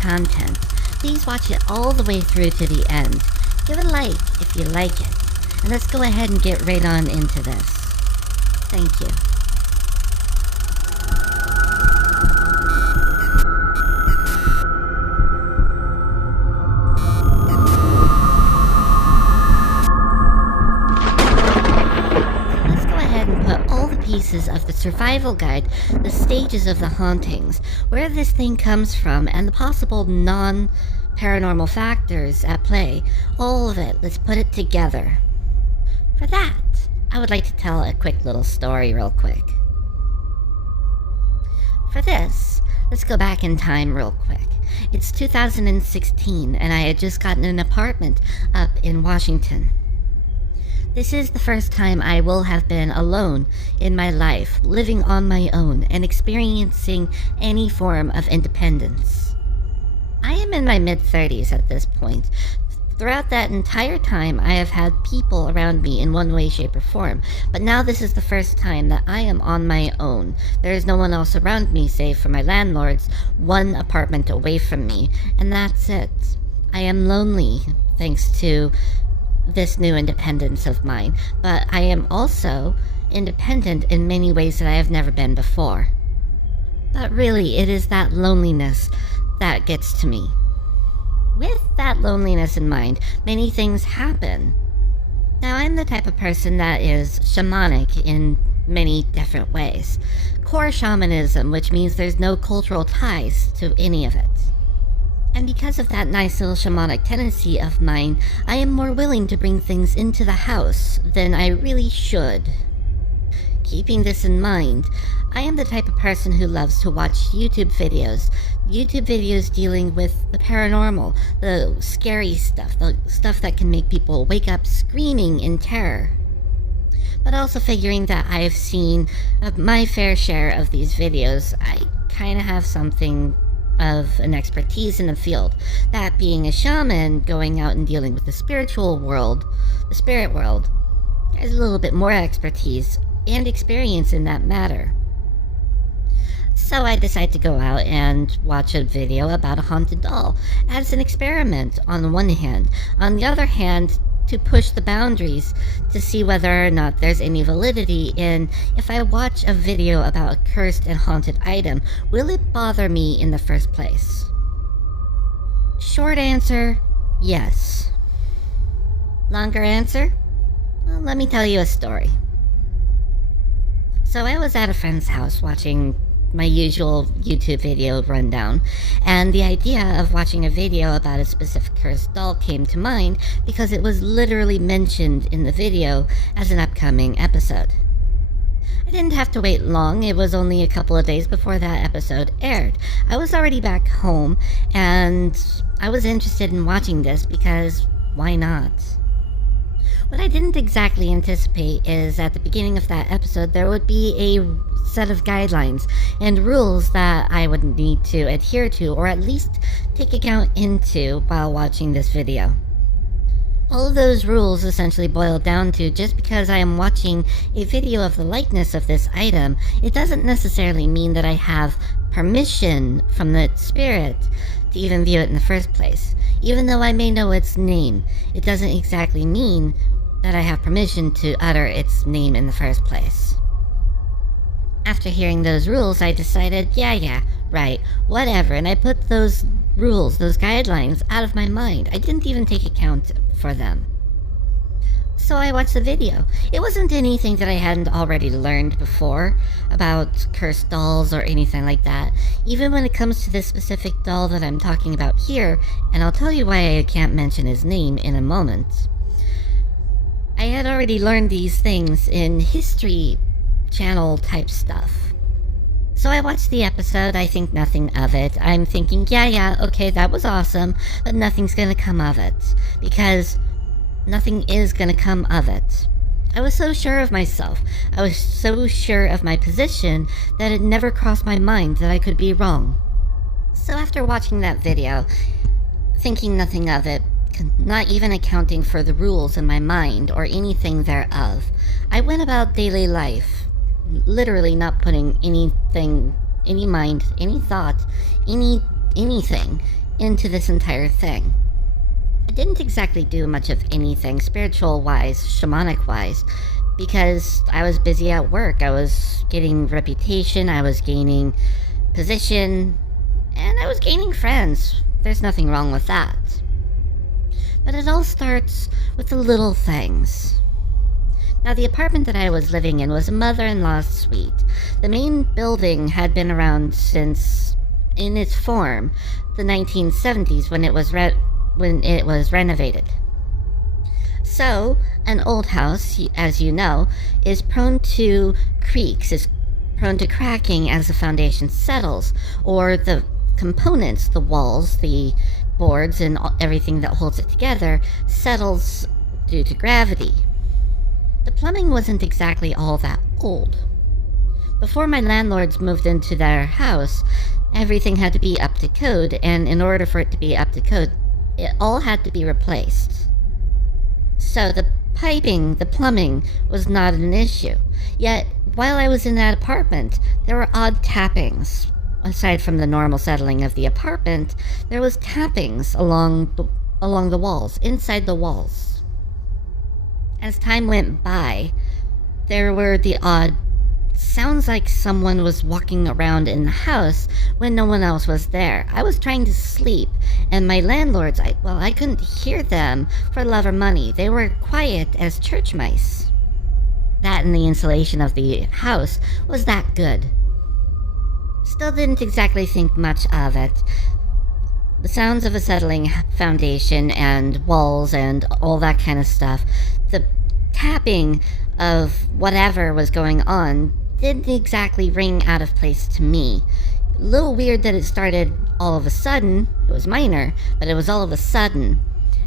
content, please watch it all the way through to the end. Give it a like if you like it. And let's go ahead and get right on into this. Thank you. Pieces of the survival guide, the stages of the hauntings, where this thing comes from, and the possible non-paranormal factors at play. All of it, let's put it together. For that, I would like to tell a quick little story real quick. For this, let's go back in time real quick. It's 2016, and I had just gotten an apartment up in Washington. This is the first time I will have been alone in my life, living on my own and experiencing any form of independence. I am in my mid-30s at this point. Throughout that entire time, I have had people around me in one way, shape, or form, but now this is the first time that I am on my own. There is no one else around me save for my landlords, one apartment away from me, and that's it. I am lonely, thanks to this new independence of mine, but I am also independent in many ways that I have never been before. But really, it is that loneliness that gets to me. With that loneliness in mind, many things happen. Now, I'm the type of person that is shamanic in many different ways. Core shamanism, which means there's no cultural ties to any of it. And because of that nice little shamanic tendency of mine, I am more willing to bring things into the house than I really should. Keeping this in mind, I am the type of person who loves to watch YouTube videos dealing with the paranormal, the scary stuff, the stuff that can make people wake up screaming in terror. But also figuring that I've seen my fair share of these videos, I kind of have something of an expertise in the field. That being a shaman, going out and dealing with the spiritual world, the spirit world, there's a little bit more expertise and experience in that matter. So I decided to go out and watch a video about a haunted doll as an experiment on the one hand. On the other hand, to push the boundaries to see whether or not there's any validity in, if I watch a video about a cursed and haunted item, will it bother me in the first place? Short answer, yes. Longer answer? Well, let me tell you a story. So I was at a friend's house watching my usual YouTube video rundown, and the idea of watching a video about a specific cursed doll came to mind because it was literally mentioned in the video as an upcoming episode. I didn't have to wait long. It was only a couple of days before that episode aired. I was already back home, and I was interested in watching this because why not? What I didn't exactly anticipate is at the beginning of that episode there would be a set of guidelines and rules that I would need to adhere to, or at least take account into while watching this video. All of those rules essentially boil down to, just because I am watching a video of the likeness of this item, it doesn't necessarily mean that I have permission from the spirit to even view it in the first place. Even though I may know its name, it doesn't exactly mean that I have permission to utter its name in the first place. After hearing those rules, I decided, yeah, right, whatever, and I put those rules, those guidelines, out of my mind. I didn't even take account for them. So I watched the video. It wasn't anything that I hadn't already learned before about cursed dolls or anything like that. Even when it comes to this specific doll that I'm talking about here, and I'll tell you why I can't mention his name in a moment. I had already learned these things in History Channel type stuff. So I watched the episode, I think nothing of it. I'm thinking, yeah, okay, that was awesome, but nothing's gonna come of it. Because nothing is gonna come of it. I was so sure of myself. I was so sure of my position that it never crossed my mind that I could be wrong. So after watching that video, thinking nothing of it, not even accounting for the rules in my mind or anything thereof, I went about daily life, literally not putting anything, any mind, any thought, anything into this entire thing. I didn't exactly do much of anything spiritual-wise, shamanic-wise, because I was busy at work. I was getting reputation, I was gaining position, and I was gaining friends. There's nothing wrong with that. But it all starts with the little things. Now, the apartment that I was living in was a mother-in-law's suite. The main building had been around since, in its form, the 1970s when it was renovated. So, an old house, as you know, is prone to creaks, is prone to cracking as the foundation settles, or the components, the walls, the boards, and everything that holds it together settles due to gravity. The plumbing wasn't exactly all that old. Before my landlords moved into their house, everything had to be up to code, and in order for it to be up to code, it all had to be replaced. So the piping, the plumbing, was not an issue. Yet, while I was in that apartment, there were odd tappings. Aside from the normal settling of the apartment, there was tappings along the walls, inside the walls. As time went by, there were the odd sounds like someone was walking around in the house when no one else was there. I was trying to sleep, and my landlords, I couldn't hear them for love or money. They were quiet as church mice. That and the insulation of the house was that good. Still didn't exactly think much of it. The sounds of a settling foundation and walls and all that kind of stuff, the tapping of whatever was going on, didn't exactly ring out of place to me. A little weird that it started all of a sudden. It was minor, but it was all of a sudden.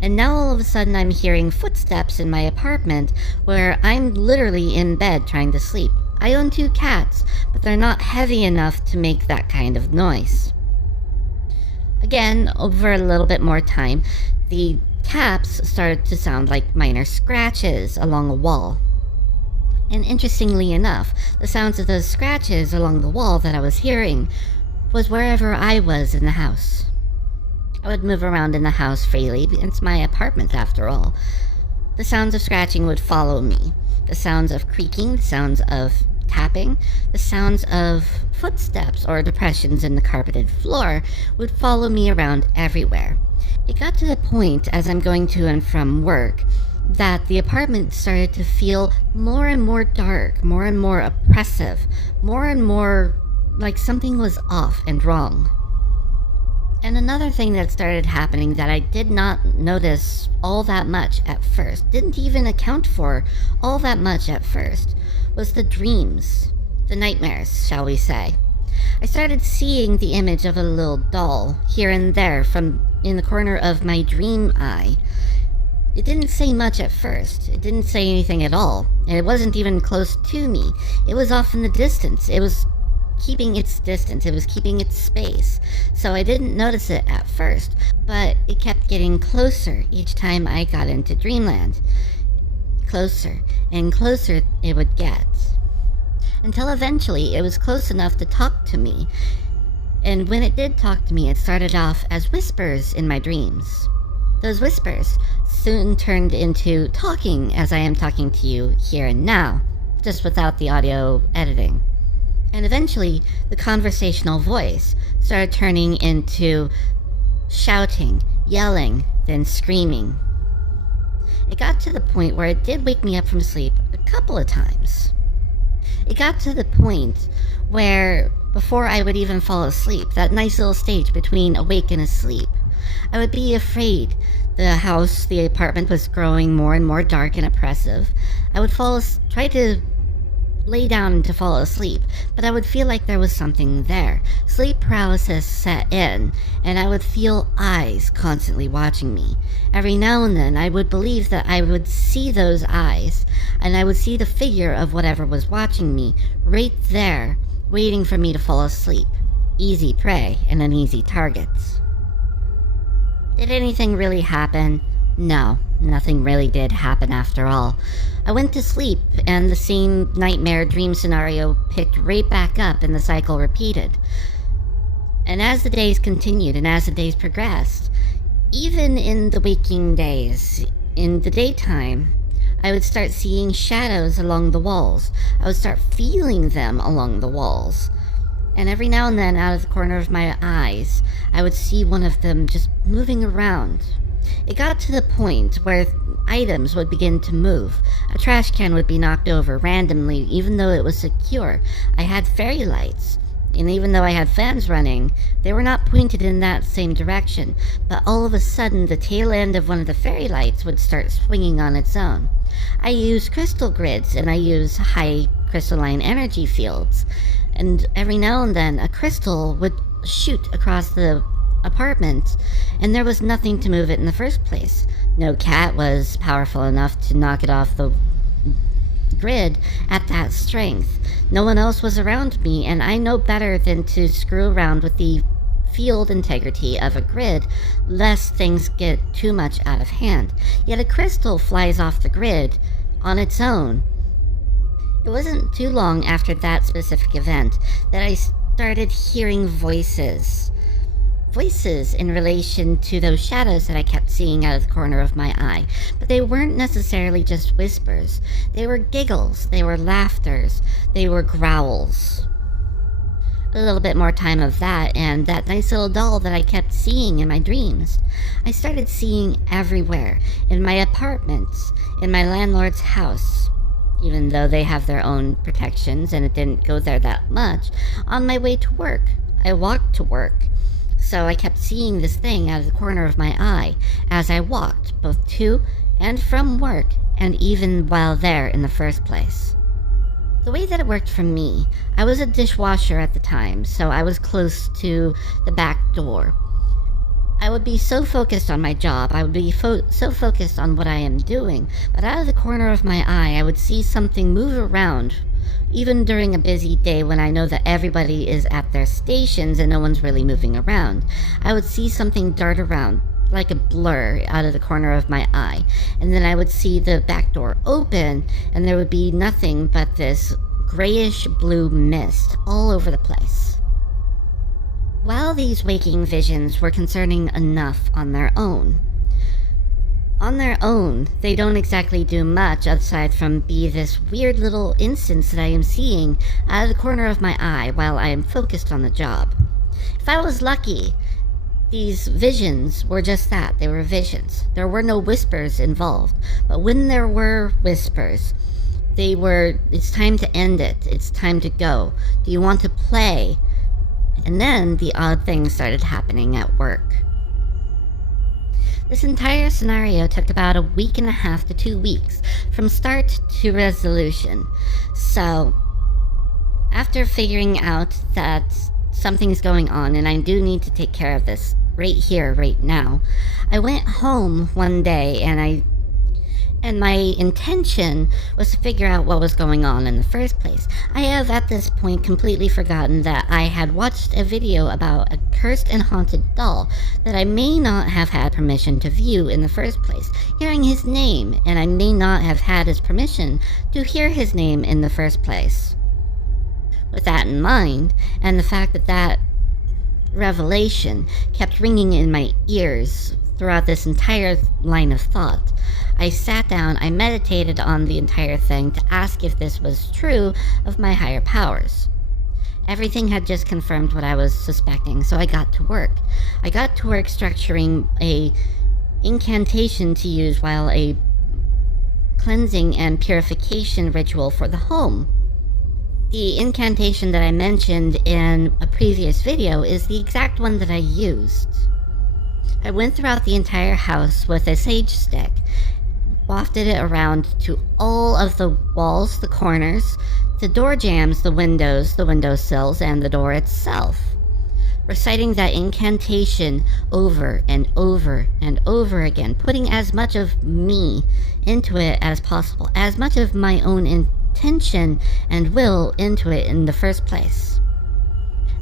And now all of a sudden I'm hearing footsteps in my apartment where I'm literally in bed trying to sleep. I own 2 cats, but they're not heavy enough to make that kind of noise. Again, over a little bit more time, the taps started to sound like minor scratches along a wall. And interestingly enough, the sounds of those scratches along the wall that I was hearing was wherever I was in the house. I would move around in the house freely. It's my apartment after all. The sounds of scratching would follow me. The sounds of creaking, the sounds of tapping, the sounds of footsteps or depressions in the carpeted floor would follow me around everywhere. It got to the point, as I'm going to and from work, that the apartment started to feel more and more dark, more and more oppressive, more and more like something was off and wrong. And another thing that started happening that I did not notice all that much at first, didn't even account for all that much at first, was the dreams, the nightmares, shall we say. I started seeing the image of a little doll here and there from in the corner of my dream eye. It didn't say much at first. It didn't say anything at all, and it wasn't even close to me. It was off in the distance. It was keeping its distance. It was keeping its space. So I didn't notice it at first, but it kept getting closer each time I got into dreamland. Closer and closer it would get, until eventually it was close enough to talk to me. And when it did talk to me, it started off as whispers in my dreams. Those whispers soon turned into talking as I am talking to you here and now, just without the audio editing. And eventually, the conversational voice started turning into shouting, yelling, then screaming. It got to the point where it did wake me up from sleep a couple of times. It got to the point where, before I would even fall asleep, that nice little stage between awake and asleep, I would be afraid. The apartment was growing more and more dark and oppressive. I would try to lay down to fall asleep, but I would feel like there was something there. Sleep paralysis set in, and I would feel eyes constantly watching me. Every now and then, I would believe that I would see those eyes, and I would see the figure of whatever was watching me right there, waiting for me to fall asleep. Easy prey and an easy target. Did anything really happen? No, nothing really did happen after all. I went to sleep, and the same nightmare dream scenario picked right back up and the cycle repeated. And as the days continued and as the days progressed, even in the waking days, in the daytime, I would start seeing shadows along the walls. I would start feeling them along the walls. And every now and then, out of the corner of my eyes, I would see one of them just moving around. It got to the point where items would begin to move. A trash can would be knocked over randomly, even though it was secure. I had fairy lights, and even though I had fans running, they were not pointed in that same direction. But all of a sudden, the tail end of one of the fairy lights would start swinging on its own. I use crystal grids, and I use high crystalline energy fields. And every now and then, a crystal would shoot across the apartment, and there was nothing to move it in the first place. No cat was powerful enough to knock it off the grid at that strength. No one else was around me, and I know better than to screw around with the field integrity of a grid, lest things get too much out of hand. Yet a crystal flies off the grid on its own. It wasn't too long after that specific event that I started hearing voices. Voices in relation to those shadows that I kept seeing out of the corner of my eye. But they weren't necessarily just whispers. They were giggles, they were laughters, they were growls. A little bit more time of that, and that nice little doll that I kept seeing in my dreams. I started seeing everywhere. In my apartments, in my landlord's house. Even though they have their own protections and it didn't go there that much. On my way to work, I walked to work. So I kept seeing this thing out of the corner of my eye as I walked, both to and from work, and even while there in the first place. The way that it worked for me, I was a dishwasher at the time, so I was close to the back door. I would be so focused on my job, I would be so focused on what I am doing, but out of the corner of my eye, I would see something move around, even during a busy day when I know that everybody is at their stations and no one's really moving around. I would see something dart around, like a blur, out of the corner of my eye, and then I would see the back door open, and there would be nothing but this grayish blue mist all over the place. While these waking visions were concerning enough on their own, they don't exactly do much aside from be this weird little instance that I am seeing out of the corner of my eye while I am focused on the job. If I was lucky, these visions were just that. They were visions. There were no whispers involved. But when there were whispers, it's time to end it. It's time to go. Do you want to play? And then the odd things started happening at work. This entire scenario took about a week and a half to 2 weeks, from start to resolution. So, after figuring out that something's going on and I do need to take care of this right here, right now, I went home one day and my intention was to figure out what was going on in the first place. I have at this point completely forgotten that I had watched a video about a cursed and haunted doll that I may not have had permission to view in the first place. Hearing his name, and I may not have had his permission to hear his name in the first place. With that in mind, and the fact that that revelation kept ringing in my ears throughout this entire line of thought, I sat down, I meditated on the entire thing to ask if this was true of my higher powers. Everything had just confirmed what I was suspecting, so I got to work. I got to work structuring a incantation to use while a cleansing and purification ritual for the home. The incantation that I mentioned in a previous video is the exact one that I used. I went throughout the entire house with a sage stick, wafted it around to all of the walls, the corners, the door jambs, the windowsills, and the door itself, reciting that incantation over and over and over again, putting as much of me into it as possible, as much of my own intention and will into it in the first place.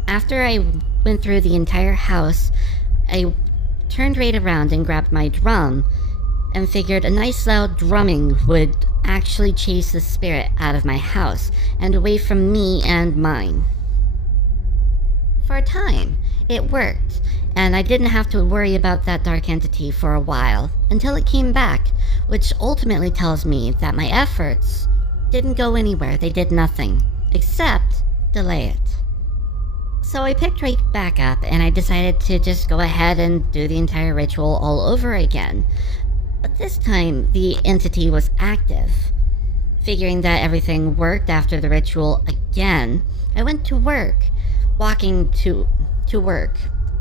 After I went through the entire house, I turned right around and grabbed my drum and figured a nice loud drumming would actually chase the spirit out of my house and away from me and mine. For a time, it worked, and I didn't have to worry about that dark entity for a while, until it came back, which ultimately tells me that my efforts didn't go anywhere. They did nothing, except delay it. So I picked right back up, and I decided to just go ahead and do the entire ritual all over again. But this time, the entity was active. Figuring that everything worked after the ritual again, I went to work. Walking to work.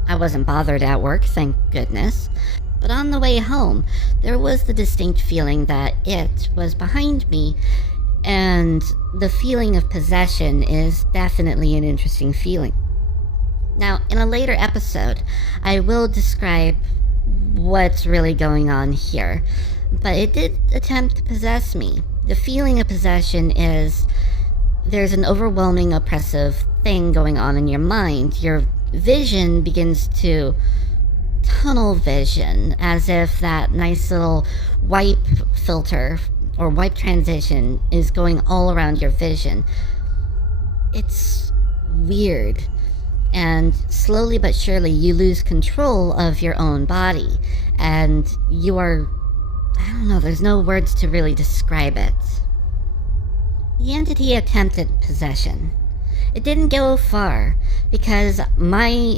I wasn't bothered at work, thank goodness. But on the way home, there was the distinct feeling that it was behind me, and the feeling of possession is definitely an interesting feeling. Now, in a later episode, I will describe what's really going on here, but it did attempt to possess me. The feeling of possession is there's an overwhelming, oppressive thing going on in your mind. Your vision begins to tunnel vision, as if that nice little wipe filter or wipe transition is going all around your vision. It's weird. And slowly but surely you lose control of your own body, and you are, I don't know, there's no words to really describe it. The entity attempted possession. It didn't go far because I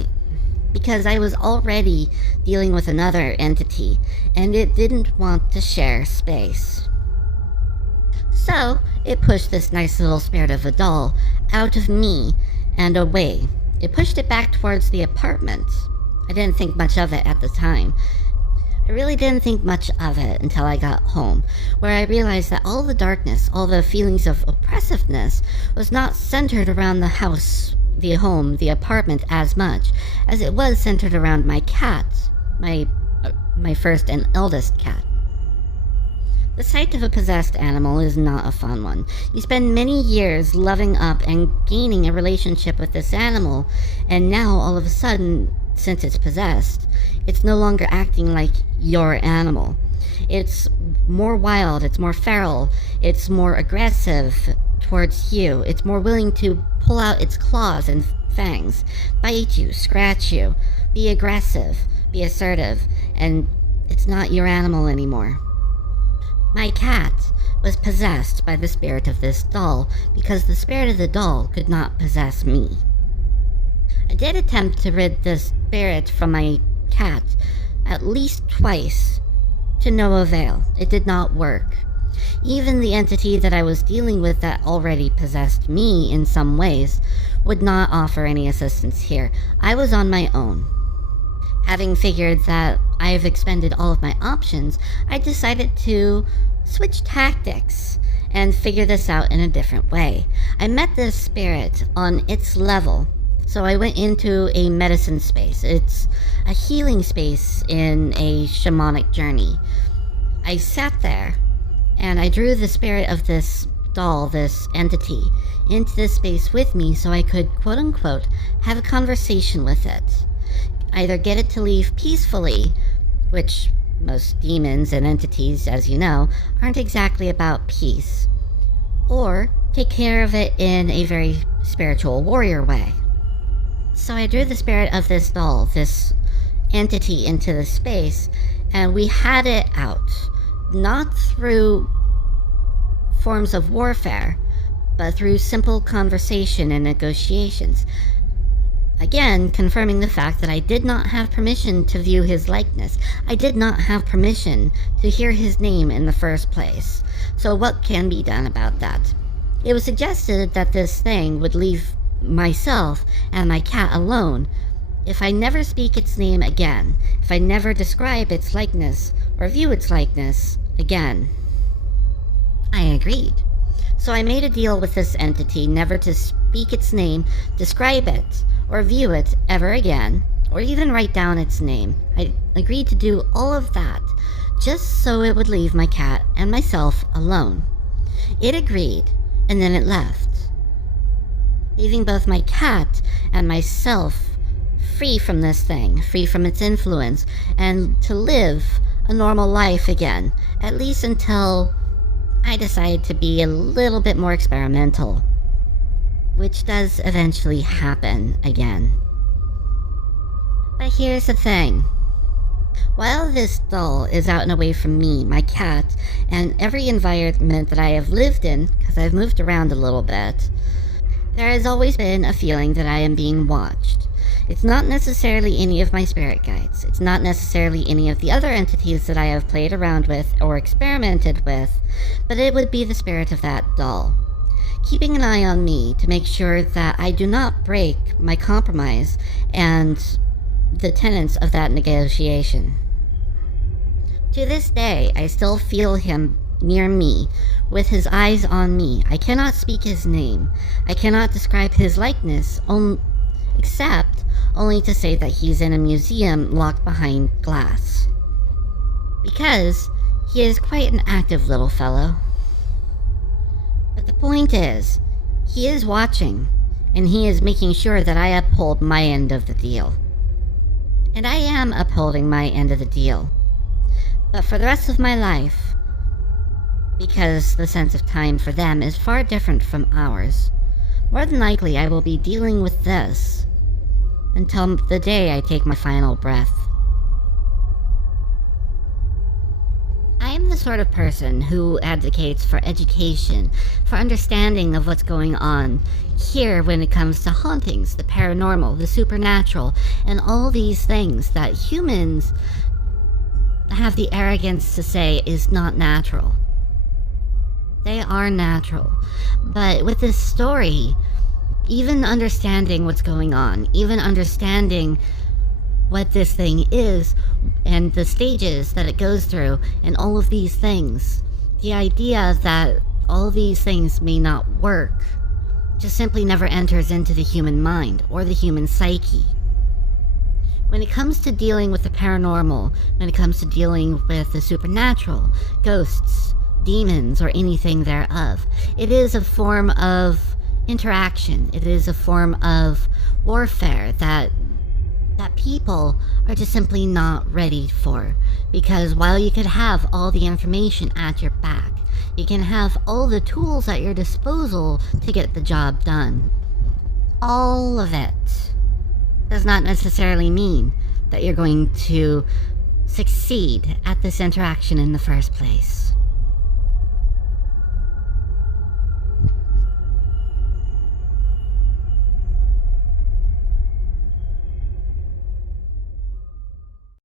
was already dealing with another entity, and it didn't want to share space. So it pushed this nice little spirit of a doll out of me and away. It pushed it back towards the apartment. I didn't think much of it at the time. I really didn't think much of it until I got home, where I realized that all the darkness, all the feelings of oppressiveness, was not centered around the house, the home, the apartment as much as it was centered around my cat, my first and eldest cat. The sight of a possessed animal is not a fun one. You spend many years loving up and gaining a relationship with this animal, and now all of a sudden, since it's possessed, it's no longer acting like your animal. It's more wild, it's more feral, it's more aggressive towards you. It's more willing to pull out its claws and fangs, bite you, scratch you, be aggressive, be assertive, and it's not your animal anymore. My cat was possessed by the spirit of this doll because the spirit of the doll could not possess me. I did attempt to rid the spirit from my cat at least twice, to no avail. It did not work. Even the entity that I was dealing with that already possessed me in some ways would not offer any assistance here. I was on my own. Having figured that I have expended all of my options, I decided to switch tactics and figure this out in a different way. I met this spirit on its level, so I went into a medicine space. It's a healing space in a shamanic journey. I sat there and I drew the spirit of this doll, this entity, into this space with me so I could, quote unquote, have a conversation with it. Either get it to leave peacefully, which most demons and entities, as you know, aren't exactly about peace, or take care of it in a very spiritual warrior way. So I drew the spirit of this doll, this entity, into the space, and we had it out, not through forms of warfare, but through simple conversation and negotiations. Again, confirming the fact that I did not have permission to view his likeness. I did not have permission to hear his name in the first place. So what can be done about that? It was suggested that this thing would leave myself and my cat alone if I never speak its name again, if I never describe its likeness or view its likeness again. I agreed. So I made a deal with this entity never to speak its name, describe it, or view it ever again, or even write down its name. I agreed to do all of that just so it would leave my cat and myself alone. It agreed, and then it left, leaving both my cat and myself free from this thing, free from its influence, and to live a normal life again, at least until I decide to be a little bit more experimental, which does eventually happen again. But here's the thing. While this doll is out and away from me, my cat, and every environment that I have lived in, because I've moved around a little bit, there has always been a feeling that I am being watched. It's not necessarily any of my spirit guides. It's not necessarily any of the other entities that I have played around with or experimented with, but it would be the spirit of that doll, keeping an eye on me to make sure that I do not break my compromise and the tenets of that negotiation. To this day, I still feel him near me, with his eyes on me. I cannot speak his name. I cannot describe his likeness, except only to say that he's in a museum locked behind glass. Because he is quite an active little fellow. But the point is, he is watching, and he is making sure that I uphold my end of the deal. And I am upholding my end of the deal. But for the rest of my life, because the sense of time for them is far different from ours, more than likely I will be dealing with this until the day I take my final breath. I am the sort of person who advocates for education, for understanding of what's going on here when it comes to hauntings, the paranormal, the supernatural, and all these things that humans have the arrogance to say is not natural. They are natural. But with this story, even understanding what's going on, even understanding what this thing is and the stages that it goes through and all of these things, the idea that all these things may not work just simply never enters into the human mind or the human psyche. When it comes to dealing with the paranormal, when it comes to dealing with the supernatural, ghosts, demons, or anything thereof, it is a form of interaction. It is a form of warfare that people are just simply not ready for. Because while you could have all the information at your back, you can have all the tools at your disposal to get the job done, all of it does not necessarily mean that you're going to succeed at this interaction in the first place.